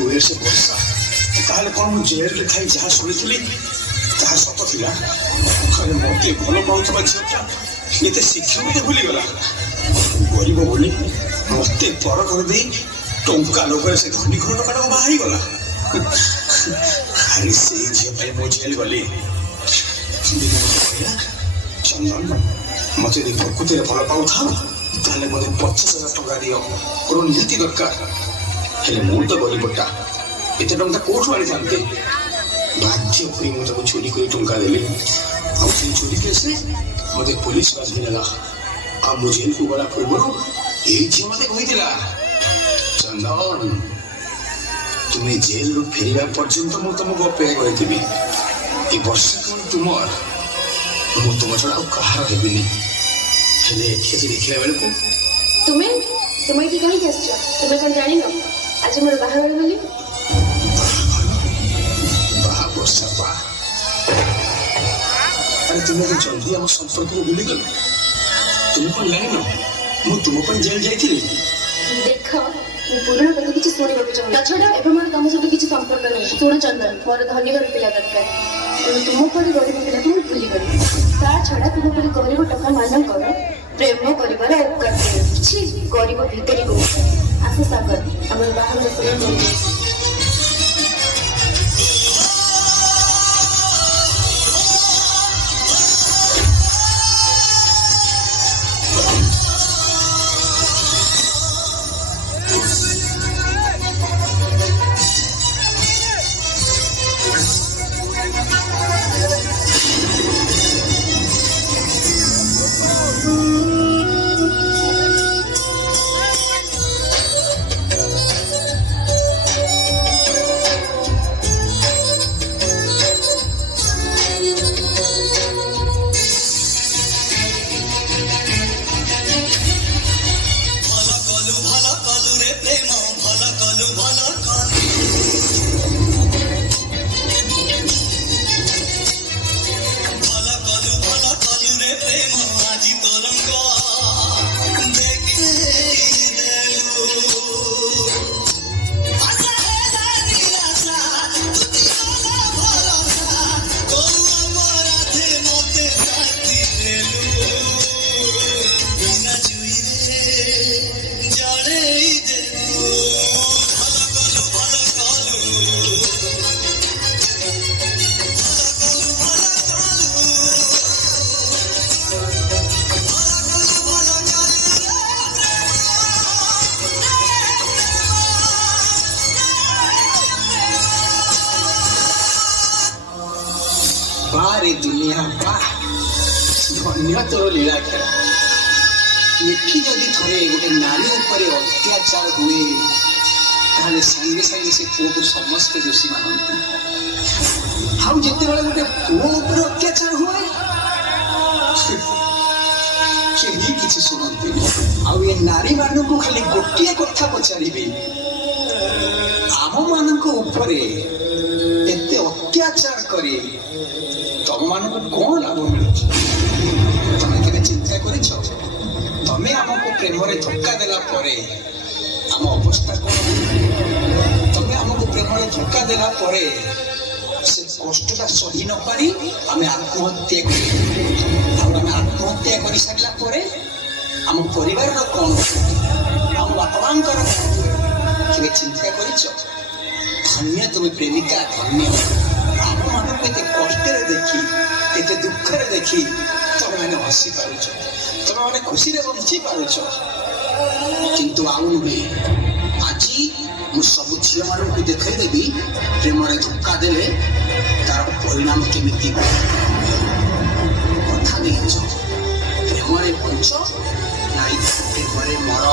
ହୁଏ ସେ ବର୍ଷା ତାହେଲେ କ'ଣ ମୁଁ ଜେଲରେ ଥାଇ ଯାହା ଶୁଣିଥିଲି ତାହା ସତ ଥିଲା। ମୋତେ ଭଲ ପାଉଥିବା ଝିଅଟା ଏତେ ଶିକ୍ଷା ମୋତେ ଭୁଲିଗଲା। ଗରିବ ବୋଲି ମୋତେ ପର କରିଦେଇ ଟଙ୍କା ଲୋଭରେ ସେ ଧନୀ ଘର ଟଙ୍କାଟାକୁ ବାହା ହେଇଗଲା। ଆରେ ସେଇ ଝିଅ ପାଇଁ ମୁଁ ଜେଲ ଗଲି। ଚନ୍ଦନ ମୋତେ ଯଦି ପ୍ରକୃତିରେ ଭଲ ପାଉଥାଉ ତାହେଲେ ମୋତେ 50,000 ଟଙ୍କା ଦିଅ, ମୋର ନିହାତି ଦରକାର। ହେଲେ ମୁଁ ତ ଗରିବଟା, ଏତେ ଟଙ୍କା କୋଉଠୁ ଆଣିଥାନ୍ତି? ବାଧ୍ୟ କରି ମୁଁ ତାକୁ ଚୋରି କରି ଟଙ୍କା ଦେଲି। ଆଉ ସେଇ ଚୋରି କେସ୍ରେ ମୋତେ ପୋଲିସ ବାନ୍ଧି ନେଲା। ଆଉ ମୁଁ ଜେଲକୁ ଗଲା ପୂର୍ବରୁ ଏଇ ଝିଅ ମୋତେ କହିଥିଲା, ଚନ୍ଦନ ତୁମେ ଜେଲରୁ ଫେରିବା ପର୍ଯ୍ୟନ୍ତ ମୁଁ ତମକୁ ଅପେକ୍ଷା କରିଥିବି। ଏ ବର୍ଷା କ'ଣ ତୁମର? ମୁଁ ତୁମ ଛଡ଼ା ଆଉ କାହାର ହେବିନି। ହେଲେ ଏଠି ଦେଖିଲା ବେଳକୁ ତୁମେ ଏଠି କାହିଁକି ଆସିଛ? ତୁମେ କ'ଣ ଜାଣିନ ଆଜି ମୋର ବାହାଘର ବୋଲି? ବାହା ବର୍ଷା ବା, ଆରେ ତୁମେ ତ ଜଲ୍ଦି ଆମ ସମ୍ପର୍କକୁ ଭୁଲିଗଲ। ତୁମେ କ'ଣ ଜାଣିନ ମୁଁ ତୁମ ପାଇଁ ଜେଲ ଯାଇଥିଲି? ଦେଖ ମୁଁ ପୁରୁଣା କଥା କିଛି ଶୁଣିବାକୁ ଚାହୁଁ। ତା ଛଡ଼ା ଏବେ ମୋର ତମ ସହିତ କିଛି ସମ୍ପର୍କ ନାହିଁ। ଶୁଣ ଚନ୍ଦନ, ମୋର ଧନୀ ଘର ପିଲା ଦରକାର। ତୁମ ପରି ଗରିବ ପିଲାକୁ ମୁଁ ଭୁଲିଗଲି। ତା ଛଡ଼ା ତୁମ ପରି ଗରିବ ଟଙ୍କା ମାନଙ୍କର ପ୍ରେମ କରିବାର ଅବକାଶ କିଛି ଗରିବ ଭିତରେ କହୁଛ। ଆସ ସାଗର, ଆମର ବାହାଘର ପ୍ରେମ बारे दुनिया बा धन्य तोर लीला खेला। एठी जदि थरे गोटे नारी उपरे अत्याचार हुए ताले संगे संगे से पुओ को समस्त दोषी मानती। हाउ जेते बेले गोटे पुओ उपरे अत्याचार हुए केही किछि सुनंती। आउ ए नारी मानन को खाली गोटिए कथा पचारिबे, आम मानन को उपरे एते अत्याचार करे तम मानक कौन लाभ मिलू? तमें केवे चिंता करिछ? तमें आमको प्रेम रे धोखा देला परे आम अवस्था कौन? तमें आमको प्रेम रे धोखा देला परे से कष्टटा सही न पारी आमे आत्महत्या करी। आमे आत्महत्या करी सारला परे आम परिवार रो कौन? आम बापांकर केवे चिंता करिछ? धन्य तुम प्रेमिका, धन्य। आम मानक एते कष्टर देखी एते दुखर देखी तमे मैंने हसी पारुछ, तमे मैंने खुशी रे बंची पारुछ। किंतु आउ नुहे आज मु सब झियो मानक देखाई देबी प्रेम रे धोखा देले तार परिणाम केमिति कथा देछ। प्रेम रे पंच नाई प्रेम रे मर।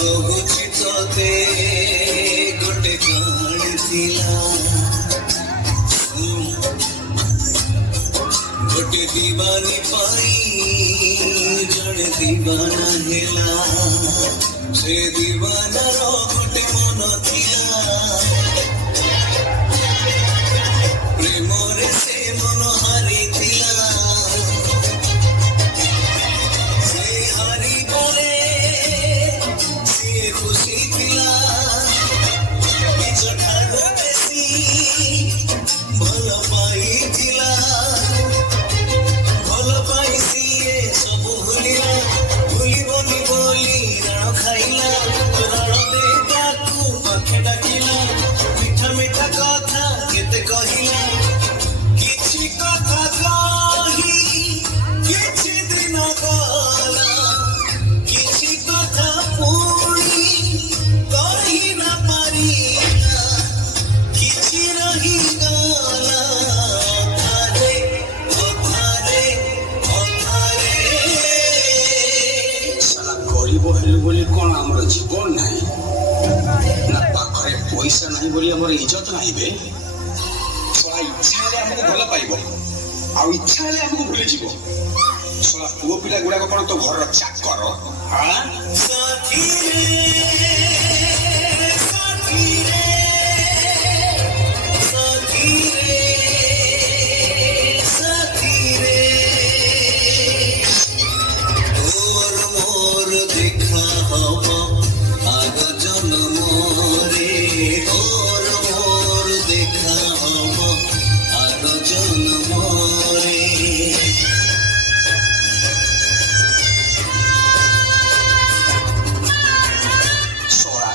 କହୁଛି ତତେ ଗୋଟେ କାଣ ଥିଲା ଗୋଟେ ଦିବାନୀ ପାଇଁ ଜଣେ ଦିବାନା ହେଲା ସେ ଦିବାନାର ଗୋଟେ ମନ ଥିଲା ପ୍ରେମରେ ସେ ମନ ହାରିଥିଲା ସେ ହାରିଗଲେ ସିଏ ଖୁସି ଥିଲା ନିଜଠାରୁ ବେଶୀ ଭଲ ପାଇଥିଲା ଭଲ ପାଇ ସିଏ ସବୁ ଭୁଲିଲା ଭୁଲିବନି ବୋଲି ରାଣ ଖାଇଲା ରଣରେ ତାକୁ ପାଖେ ଡାକିଲା ମିଠା ମିଠା କଥା କେତେ କହିଲା କିଛି କଥା କହି କିଛି ଦିନ ଗଲା କିଛି କଥା ପୁଣି କହି ନ ପାରିଲା କିଛି ରହିଗଲା ଅଧାରେ ଅଧାରେ ଅଧାରେ ସାରା ଗରିବ ହେଲୁ ବୋଲି କଣ ଆମର ଜୀବନ ନାହିଁ ନା ପାଖରେ ପଇସା ନାହିଁ ବୋଲି ଆମର ଇଜ୍ଜତ ନାହିଁ ବେ ଶଳା ଇଚ୍ଛା ହେଲେ ଆମକୁ ଭଲ ପାଇବ ଆଉ ଇଚ୍ଛା ହେଲେ ଆମକୁ ଭୁଲିଯିବ ଶଳା ପୁଅ ପିଲା ଗୁଡାକ କଣ ତୋ ଘରର ଚାକର ହାଁ ସାଥିରେ ସାଥିରେ ସାଥିରେ ସାଥିରେ তোর মোর দেখা হব আগ জন্মরে তোর মোর দেখা হব আগ জন্মরে ଶଳା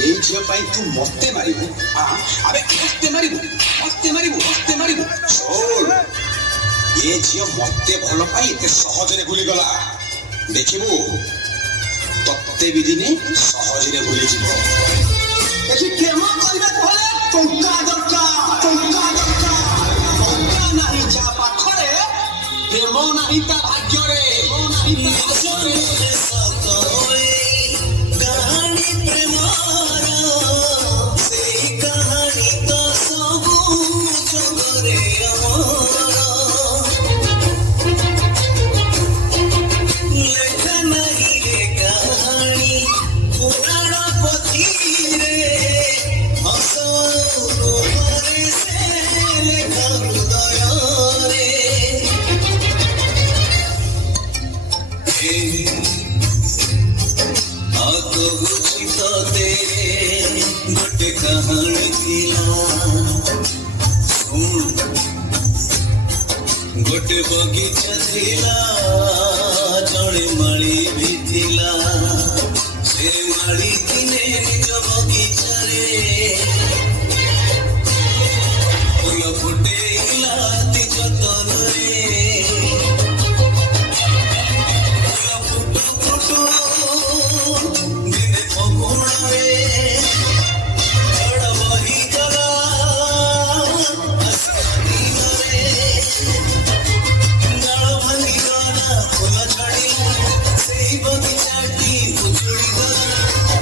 ଏଇ ଝିଅ ପାଇଁ ତୁ ମତେ ମାରିବୁ ହାଁ ଆବେ ମତେ ମାରିବୁ ମତେ ମାରିବୁ ମତେ ମାରିବୁ ଶୋନ ଏ ଝିଅ ମତେ ଭଲ ପାଇ ଏତେ ସହଜରେ ଭୁଲିଗଲା ଦେଖିବୁ ତତେ ବି ଦିନେ ସହଜରେ ଭୁଲିଯିବ ଏଠି ପ୍ରେମ କରିବାକୁ ହେଲେ ଟଙ୍କା ଦରକାର ଟଙ୍କା ନାହିଁ ଯାହା ପାଖରେ ପ୍ରେମ ନାହିଁ ତା ଭାଗ୍ୟରେ ପ୍ରେମ ନାହିଁ ତା ଭାଗ୍ୟରେ कहानी प्रेमार से कहानी तो सबू जगरे लेखा नहीं रे कहानी पुराण पथी रे हसरे से लेखा हृदय रे କହୁଛି ତତେ ଗୋଟେ କାହାଣୀ ଥିଲା ଗୋଟେ ବଗିଚା ଥିଲା ଜଣେ ମାଳି ବି ଥିଲା ସେ ମାଳି ଦିନେ ନିଜ ବଗିଚାରେ ଫୁଲ ଫୁଟେଇଲା ଅତି ଯତନରେ ଦିନେ ଫଗୁଣରେ ଝଡ଼ ବହିଗଲା ଦିନରେ ଡାଳ ଭାଙ୍ଗିଗଲା ଫୁଲ ଝଡ଼ିଲା ସେଇ ବଗିଚାଟି ଉଜୁଡ଼ିଗଲା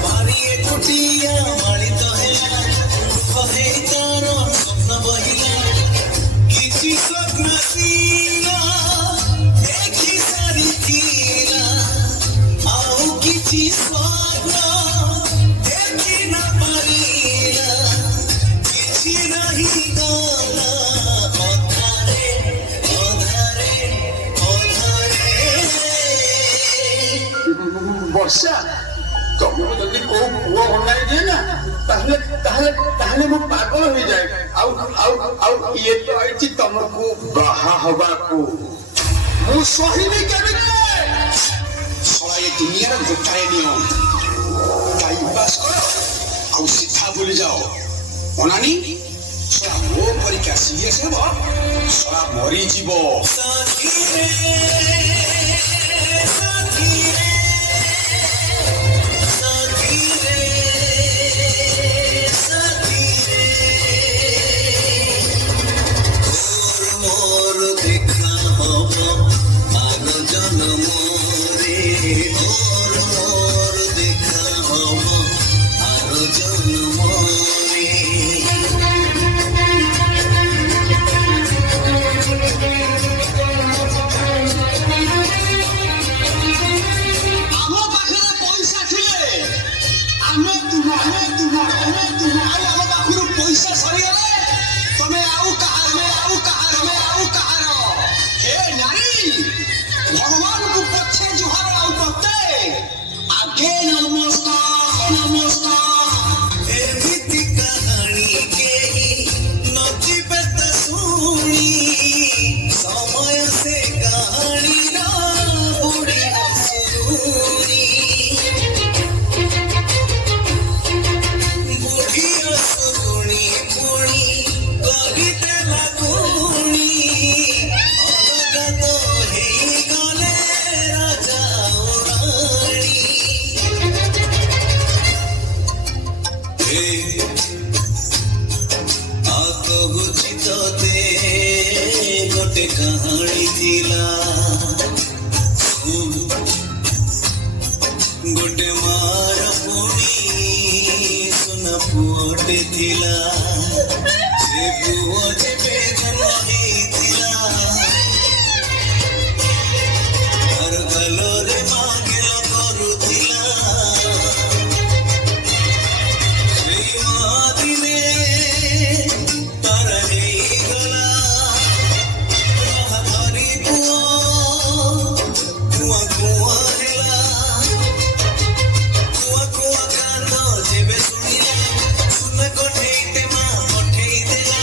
ଭାରି ଏକୁଟିଆ ମାଳିତ ହେଲା ହେଇ ତାର ସ୍ୱପ୍ନ ବହିଲା କିଛି ସ୍ୱପ୍ନ ଥିଲା ଦେଖି ସାରିଥିଲା ଆଉ କିଛି ସ୍ୱପ୍ନ ଦେଖି ନ ପାରିଲା କିଛି ରହିଗଲା ଅଧାରେ ଅଧାରେ ଅଧାରେ ବର୍ଷା ତମକୁ ଯଦି କୋଉ ପୁଅ ବନାଇ ଦିଏ ନା ତାହେଲେ ତାହେଲେ ତାହେଲେ ମୁଁ ପାଗଳ ହେଇଯାଏ ଆଉ ଆଉ ଆଉ ଇଏ ତ ଆଇଛି ତମକୁ ବାହା ହବାକୁ ମୁଁ ସହିବି କେମିତି ଶଳା ଏ ଦୁନିଆର ଗୋଟାଏ ନିୟମ ଟାଇମ ପାସ୍ କର ଆଉ ସିଧା ଭୁଲି ଯାଅ ଅନାନି ଶଳା ମୋ ପରୀକ୍ଷା ସିରିୟସ୍ ହେବ ଶଳା ମରିଯିବ ସାଥିରେ ସାଥିରେ ସାଥିରେ ସାଥିରେ তোর মোর দেখা হব আগ জন্মরে তোর মোর দেখা ଗୋଟେ ମାର ପୁଣି ସୁନ ପୁଅଟେ ଥିଲା ସେ ପୁଅ ଯେବେ ଜନ୍ମ ହେଇଥିଲା ତାର ଗାଲରେ ମାଗିଲ କରୁଥିଲା ସେଇ ମା ଦିନେ ତାର ହେଇଗଲା ଧରି ପୁଅ କୁଆ କୁଆ ହେଲା କୁଆ କୁଆ କାନ୍ଦ ଯେବେ ଶୁଣିଲା ସୁନା କଣ୍ଢେଇଟେ ମା ପଠେଇ ଦେଲା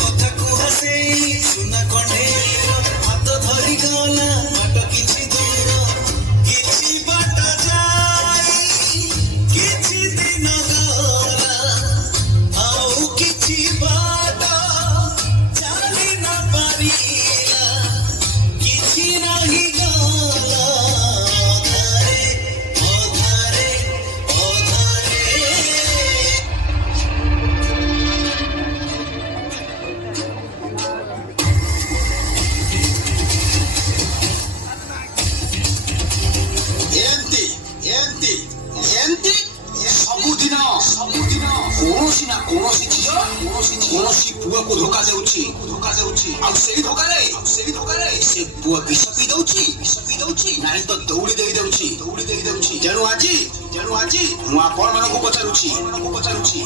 କଥାକୁ ହସେଇ ସୁନା କଣ୍ଢେଇର ହାତ ଧରି ଗଲା ବାଟ କିଛି ଦୂର କିଛି ବାଟ ଯାଇ କିଛି ଦିନ ଗଲା ଆଉ କିଛି ବାଟ ଚାଲି ନ ପାରିଲା କିଛି ନାହିଁ ଗଲା ଅଧାରେ ଅଧାରେ ଅଧାରେ ଏମିତି ଏମିତି ଏମିତି ସବୁଦିନ କୌଣସି ନା କୌଣସି ଝିଅ କୌଣସି ପୁଅକୁ ଧୋକା ଦେଉଛି ଆଉ ସେଇ ଧୋକାରେ ସେ ପୁଅ ବିଷ ପିଇ ଦଉଛି ନାଇଁ ତ ଦୌଡ଼ି ଦେଇ ଦଉଛି ତେଣୁ ଆଜି ମୁଁ ଆପଣମାନଙ୍କୁ ପଚାରୁଛି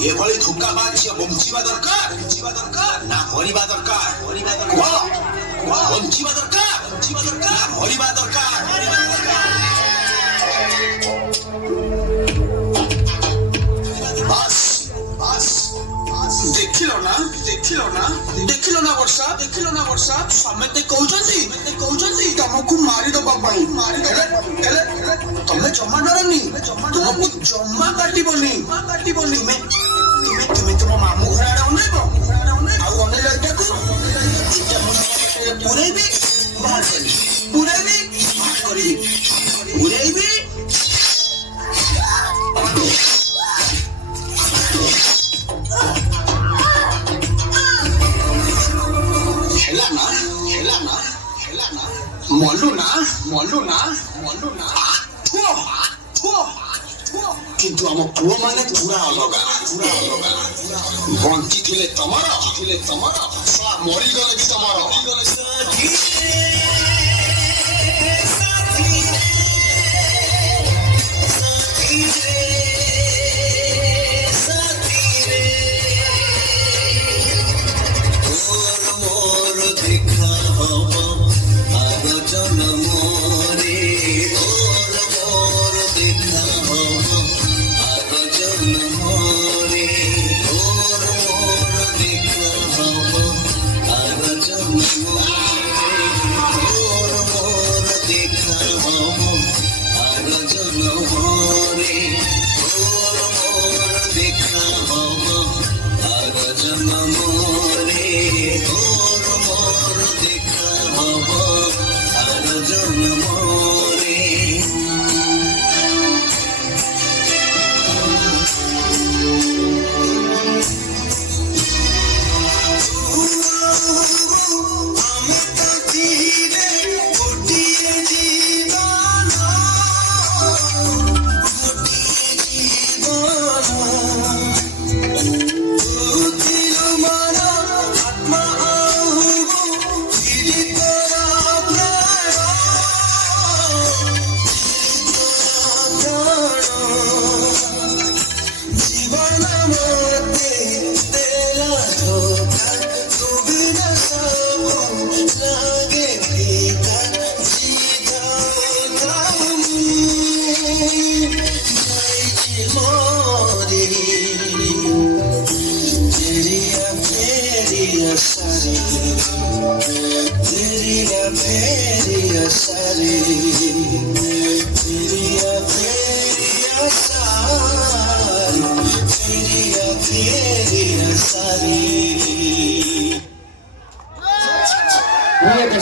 ଏଭଳି ଧୋକାବାଜ ଝିଅ ବଞ୍ଚିବା ଦରକାର ନା ମରିବା ଦରକାର କୁହ ବଞ୍ଚିବା ଦରକାର ନା ମରିବା ଦରକାର বাস ଦେଖିଲ ନା ବର୍ଷା ସମେତେ କହୁଛନ୍ତି ତମକୁ ମାରିଦବା ପାଇଁ ହେଲେ ତମେ ଜମା ଡରନି ତୁମକୁ ଜମା କାଟିବନି ତୁମେ ତୁମ ମାମୁଁ ଘର ଆଡେ ଅନେଇବ ଆଉ ଅନେଇଲ ଏଟାକୁ ପୁରେଇବି ବାହାର କରିବି ପୁରେଇବି ହେଲା ନା ମଲୁ ନା କିନ୍ତୁ ଆମ ପୁଅ ମାନେ ପୁରା ଅଲଗା ବଞ୍ଚିଥିଲେ ତମର ମରିଗଲେ ବି ତମର Teria feria